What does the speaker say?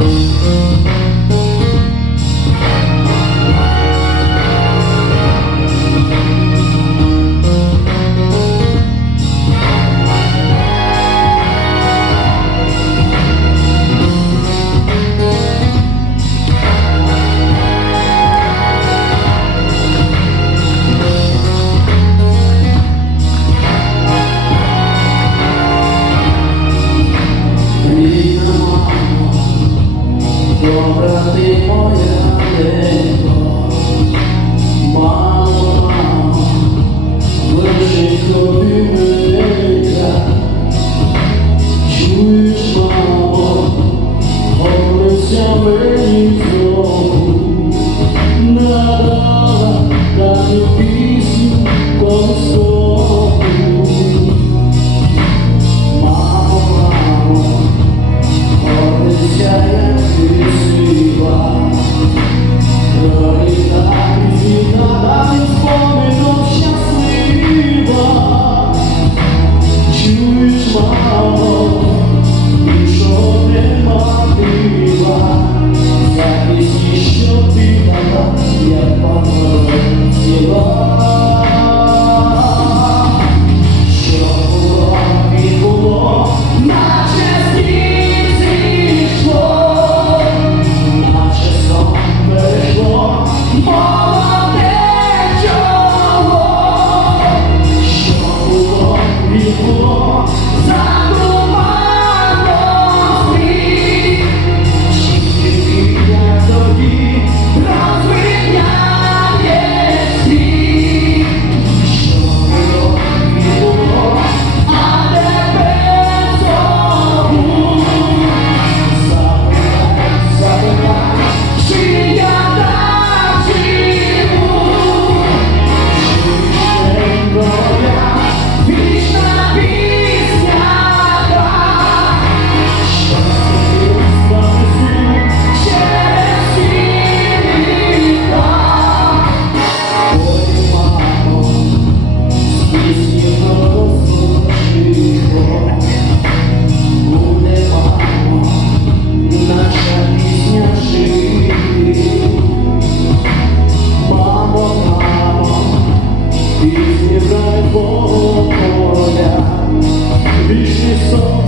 Música from glory. Мішло за свого поля, вічні сон.